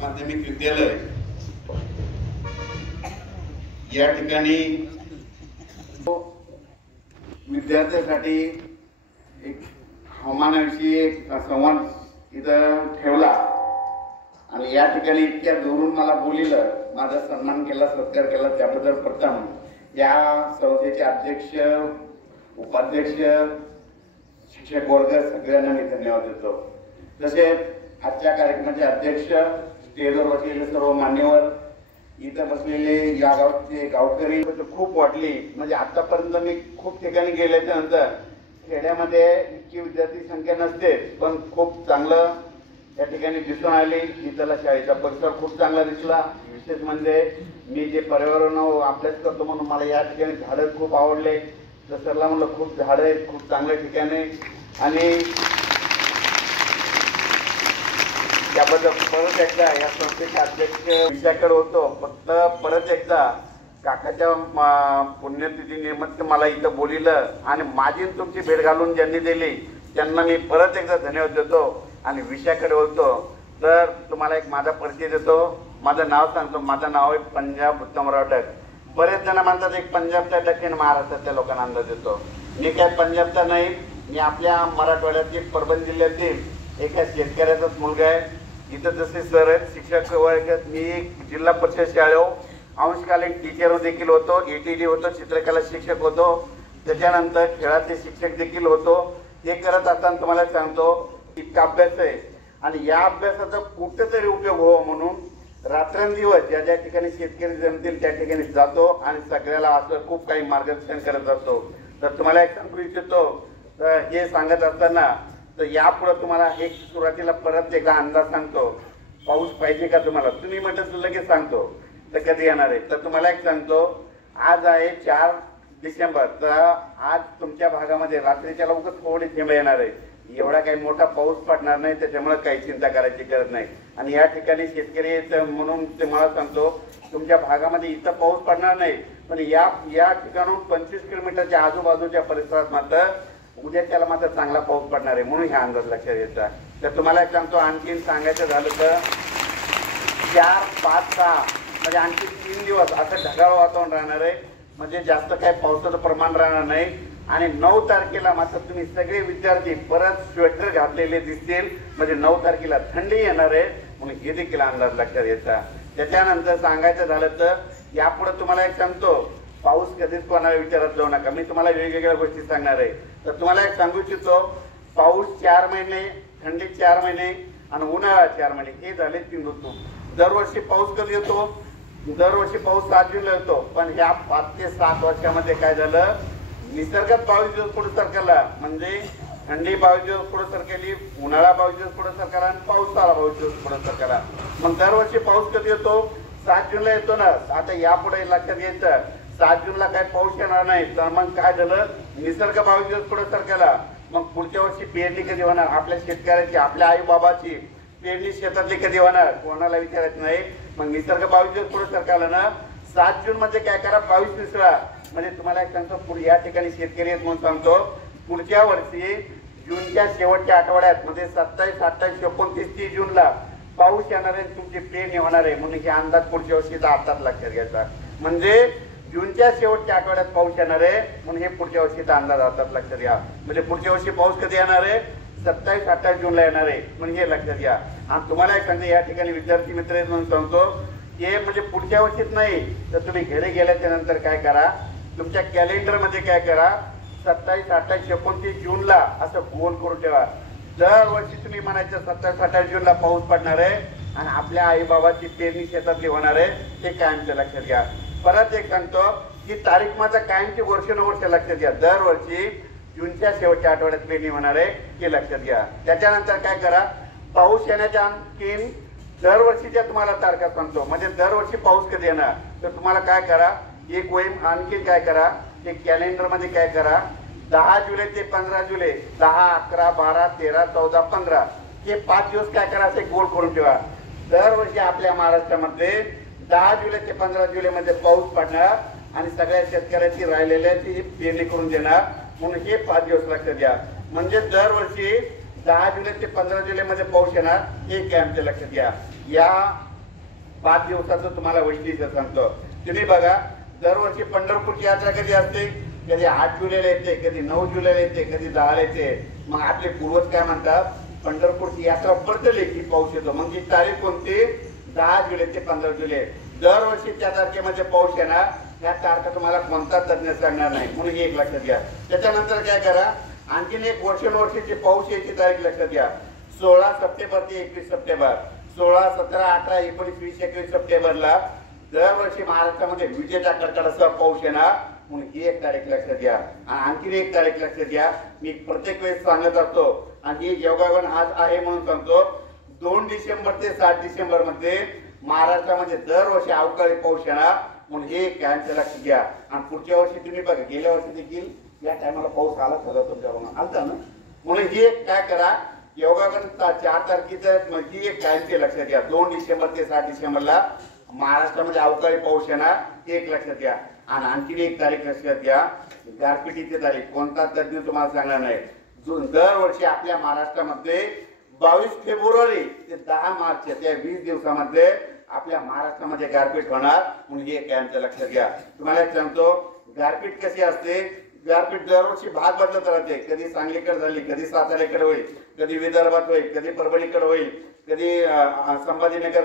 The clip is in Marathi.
माध्यमिक विद्यालय या ठिकाणी विद्यार्थ्यांसाठी एक हवामानाविषयी एक संवाद इथं ठेवला आणि या ठिकाणी इतक्या दूरून मला बोलिलं, माझा सन्मान केला, सत्कार केला, त्याबद्दल प्रथम या संस्थेचे अध्यक्ष, उपाध्यक्ष, शिक्षक वर्ग सगळ्यांना मी धन्यवाद देतो। तसेच आजच्या कार्यक्रमाचे अध्यक्ष, स्टेजवर बसलेले सर्व मान्यवर, इथं बसलेले या गावचे गावकरी खूप वाटली। म्हणजे आतापर्यंत मी खूप ठिकाणी गेल्याच्या नंतर खेड्यामध्ये इतकी विद्यार्थी संख्या नसते, पण खूप चांगलं या ठिकाणी दिसून आली। इथला शाळेचा परिसर खूप चांगला दिसला। विशेष म्हणजे मी जे पर्यावरण अभ्यास करतो म्हणून मला या ठिकाणी झाडं खूप आवडले। दसरला म्हणलं खूप झाडं आहेत, खूप चांगल्या ठिकाणी, आणि त्याबद्दल परत एकदा या संस्थेचे अध्यक्ष विषयाकडे होतो। फक्त परत एकदा काकाच्या पुण्यतिथी निमित्त मला इथं बोलिलं आणि माझी तुमची भेट घालून ज्यांनी दिली त्यांना मी परत एकदा धन्यवाद देतो आणि विषयाकडे होतो। तर तुम्हाला एक माझा परिचय देतो, माझं नाव सांगतो। माझं नाव आहे पंजाब उत्तमराव डक। बरेच जण म्हणतात एक पंजाबचा डक आहे, महाराष्ट्रातल्या लोकांना अंदाज देतो। मी काय पंजाबचा नाही, मी आपल्या मराठवाड्यातील परभणी जिल्ह्यातील एका शेतकऱ्याचाच मुलगा आहे। इथं जसे सर आहेत, शिक्षक वर्गात मी जिल्हा परिषद शाळेवर अंशकालीन टीचर देखील होतो, ETD होतो, चित्रकला शिक्षक होतो, त्याच्यानंतर खेळाचे शिक्षक देखील होतो। हे करत असताना तुम्हाला सांगतो इतका अभ्यास आहे आणि या अभ्यासाचा कुठेतरी उपयोग व्हावा म्हणून रात्रंदिवस ज्या ज्या ठिकाणी शेतकरी जमतील त्या ठिकाणी जातो आणि सगळ्याला असं खूप काही मार्गदर्शन करत असतो। तर तुम्हाला एक सांगू इच्छितो, हे सांगत असताना तर यापुढे तुम्हाला एक सुरुवातीला परत एकदा अंदाज सांगतो, पाऊस पाहिजे का तुम्हाला? तुम्ही म्हटलं लगेच सांगतो तर कधी येणार आहे? तर तुम्हाला एक सांगतो, आज आहे 4 डिसेंबर, तर आज तुमच्या भागामध्ये रात्रीच्या लवकर थोडी थेंब येणार आहे। एवढा काही मोठा पाऊस पडणार नाही, त्याच्यामुळे काही चिंता करायची गरज नाही। आणि या ठिकाणी शेतकरी म्हणून तुम्हाला सांगतो, तुमच्या भागामध्ये इथं पाऊस पडणार नाही, पण या ठिकाणून 25 किलोमीटरच्या आजूबाजूच्या परिसरात मात्र उद्याच्याला मात्र चांगला पाऊस पडणार आहे, म्हणून हा अंदाज लक्षात येतात। तर तुम्हाला एक सांगतो, आणखीन सांगायचं झालं तर 4, 5, 6 म्हणजे आणखी 3 दिवस असं ढगाळ वातावरण राहणार आहे, म्हणजे जास्त काही पावसाचं प्रमाण राहणार नाही। आणि 9 तारखेला मात्र तुम्ही सगळे विद्यार्थी परत स्वेटर घातलेले दिसतील, म्हणजे 9 तारखेला थंडी येणार आहे, म्हणून हे देखील अंदाज लक्षात येतात। त्याच्यानंतर सांगायचं झालं तर यापुढे तुम्हाला एक सांगतो, पाऊस कधीच कोणाला विचारत जाऊ नका, मी तुम्हाला वेगवेगळ्या गोष्टी सांगणार आहे। तर तुम्हाला एक सांगू इच्छितो, पाऊस 4 महिने, थंडी 4 महिने आणि उन्हाळा 4 महिने, हे झाले 3 ऋतू। दरवर्षी पाऊस कधी येतो? दरवर्षी पाऊस 7 जूनला येतो, पण ह्या 5 ते 7 वर्षामध्ये काय झालं, निसर्गात 22 दिवस पुढे सरकला, म्हणजे थंडी 22 दिवस पुढे सरकली, उन्हाळा 22 दिवस पुढे सरकला आणि पावसाळा 22 दिवस पुढे सरकला। मग दरवर्षी पाऊस कधी येतो? 7 जूनला येतो ना। आता यापुढे लक्षात घ्यायचं, 7 जूनला काय पाऊस येणार नाही, तर मग काय झालं, निसर्ग 22 दिवस पुढे सरकला। मग पुढच्या वर्षी पेरणी कधी होणार? आपल्या शेतकऱ्याची, आपल्या आई बाबाची पेरणी शेतातली कधी होणार? कोणाला विचारायचं नाही। मग निसर्ग 22 दिवस पुढे सरकला ना, 7 जून मध्ये काय करा, 22 निसरा। म्हणजे तुम्हाला एक सांगतो, या ठिकाणी शेतकरी आहेत म्हणून सांगतो, पुढच्या वर्षी जूनच्या शेवटच्या आठवड्यात म्हणजे 27, 28, 29, 30 जूनला पाऊस येणार आहे, तुमची पेरणी होणार आहे, म्हणून हे अंदाज पुढच्या वर्षीचा आताच लक्षात घ्यायचा। म्हणजे जूनच्या शेवटच्या आठवड्यात पाऊस येणार आहे, म्हणून हे पुढच्या वर्षीचा अंदाज आताच लक्षात घ्या। म्हणजे पुढच्या वर्षी पाऊस कधी येणार आहे? 27, 28 जूनला येणार आहे, म्हणजे हे लक्षात घ्या। आणि तुम्हाला एक सांगते, या ठिकाणी विद्यार्थी मित्र आहेत म्हणून सांगतो, हे म्हणजे पुढच्या वर्षीच नाही, तर तुम्ही घरी गेल्याच्या नंतर काय करा, तुमच्या कॅलेंडर मध्ये काय करा, 27, 28, 29 जूनला असं गोल करून ठेवा। दरवर्षी तुम्ही म्हणायचं 27, 28 जूनला पाऊस पडणार आहे आणि आपल्या आई बाबाची पेरणी शेतातली होणार आहे, हे कायमचं लक्षात घ्या। परत एक सांगतो, ही तारीख माझा कायमची वर्षानुवर्ष लक्षात घ्या। दरवर्षी जूनच्या शेवटच्या आठवड्यात पेरणी होणार आहे, हे लक्षात घ्या। त्याच्यानंतर काय करा, पाऊस येण्याच्या आणखीन दरवर्षीच्या तुम्हाला तारखा सांगतो, म्हणजे दरवर्षी पाऊस कधी येणार, तर तुम्हाला काय करा, एक वहीम आणखी काय करा, एक कॅलेंडर मध्ये काय करा, 10 जुलै ते 15 जुलै, 10, 11, 12, 13, 14, 15 हे 5 दिवस काय करा, असे गोल करून ठेवा। दरवर्षी आपल्या महाराष्ट्रामध्ये 10 जुलै ते 15 जुलै मध्ये पाऊस पडणार आणि सगळ्या शेतकऱ्याची राहिलेल्याची पेरणी करून देणार, म्हणून हे 5 दिवस लक्षात घ्या। म्हणजे दरवर्षी 10 जुलै ते 15 जुलै मध्ये पाऊस येणार, हे कॅम्पचे लक्षात घ्या। या 5 दिवसाचं तुम्हाला वैशिष्ट्य सांगतो. तुम्ही बघा, दरवर्षी पंढरपूरची यात्रा कधी असते, कधी 8 जुलैला येते, कधी 9 जुलैला येते, कधी 10ला येते. मग आपले पूर्वज काय म्हणतात, पंढरपूरची यात्रा पडतली की पाऊस येतो. मग ही तारीख कोणती, 10 जुलै ते 15 जुलै. दरवर्षी त्या तारखेमध्ये पाऊस येणार. या तारखा तुम्हाला कोणता तज्ञ सांगणार नाही, म्हणून हे एक लक्षात घ्या. त्याच्यानंतर काय करा, आणखीन एक वर्षानुवर्षीची पाऊस याची तारीख लक्षात घ्या. 16 सप्टेंबर ते 21 सप्टेंबर, 16, 17, 18, 19, 20, 21 सप्टेंबरला दरवर्षी महाराष्ट्रामध्ये विजेचा कडकडासह पाऊस येणार, म्हणून ही एक तारीख लक्षात घ्या. आणि आणखीन एक तारीख लक्षात घ्या, मी प्रत्येक वेळेस सांगत असतो आणि ही योगायोगाने आज आहे म्हणून सांगतो. 2 डिसेंबर ते 7 डिसेंबर मध्ये महाराष्ट्रामध्ये दरवर्षी अवकाळी पाऊस येणार, म्हणून हे कायमचं लक्षात घ्या. आणि पुढच्या वर्षी तुम्ही बघा, गेल्या वर्षी देखील या टायमाला पाऊस आला होता तुमच्या आलता ना. म्हणून हे काय करा, योगायोगाने 4 तारखेचं ही एक कायमचे लक्षात घ्या. 2 डिसेंबर ते 7 डिसेंबरला महाराष्ट्रामध्ये अवकाळी पाऊस येणार, एक लक्षात घ्या. आणि आणखीन एक तारीख लक्षात घ्या, गारपिटीची तारीख कोणता तज्ञ तुम्हाला सांगणार नाही. दरवर्षी आपल्या महाराष्ट्रामध्ये 22 फेब्रुवारी ते 10 मार्च त्या 20 दिवसामध्ये आपल्या महाराष्ट्रामध्ये गारपीट होणार, म्हणून हे कायमचं लक्षात घ्या. तुम्हाला एक सांगतो, गारपीट कशी असते, गारपीट दरवर्षी भाग बदलत राहते. कधी सांगलीकडे झाली, कधी साताऱ्याकडे होईल, कधी विदर्भात होईल, कधी परभणीकडे होईल, कधी संभाजीनगर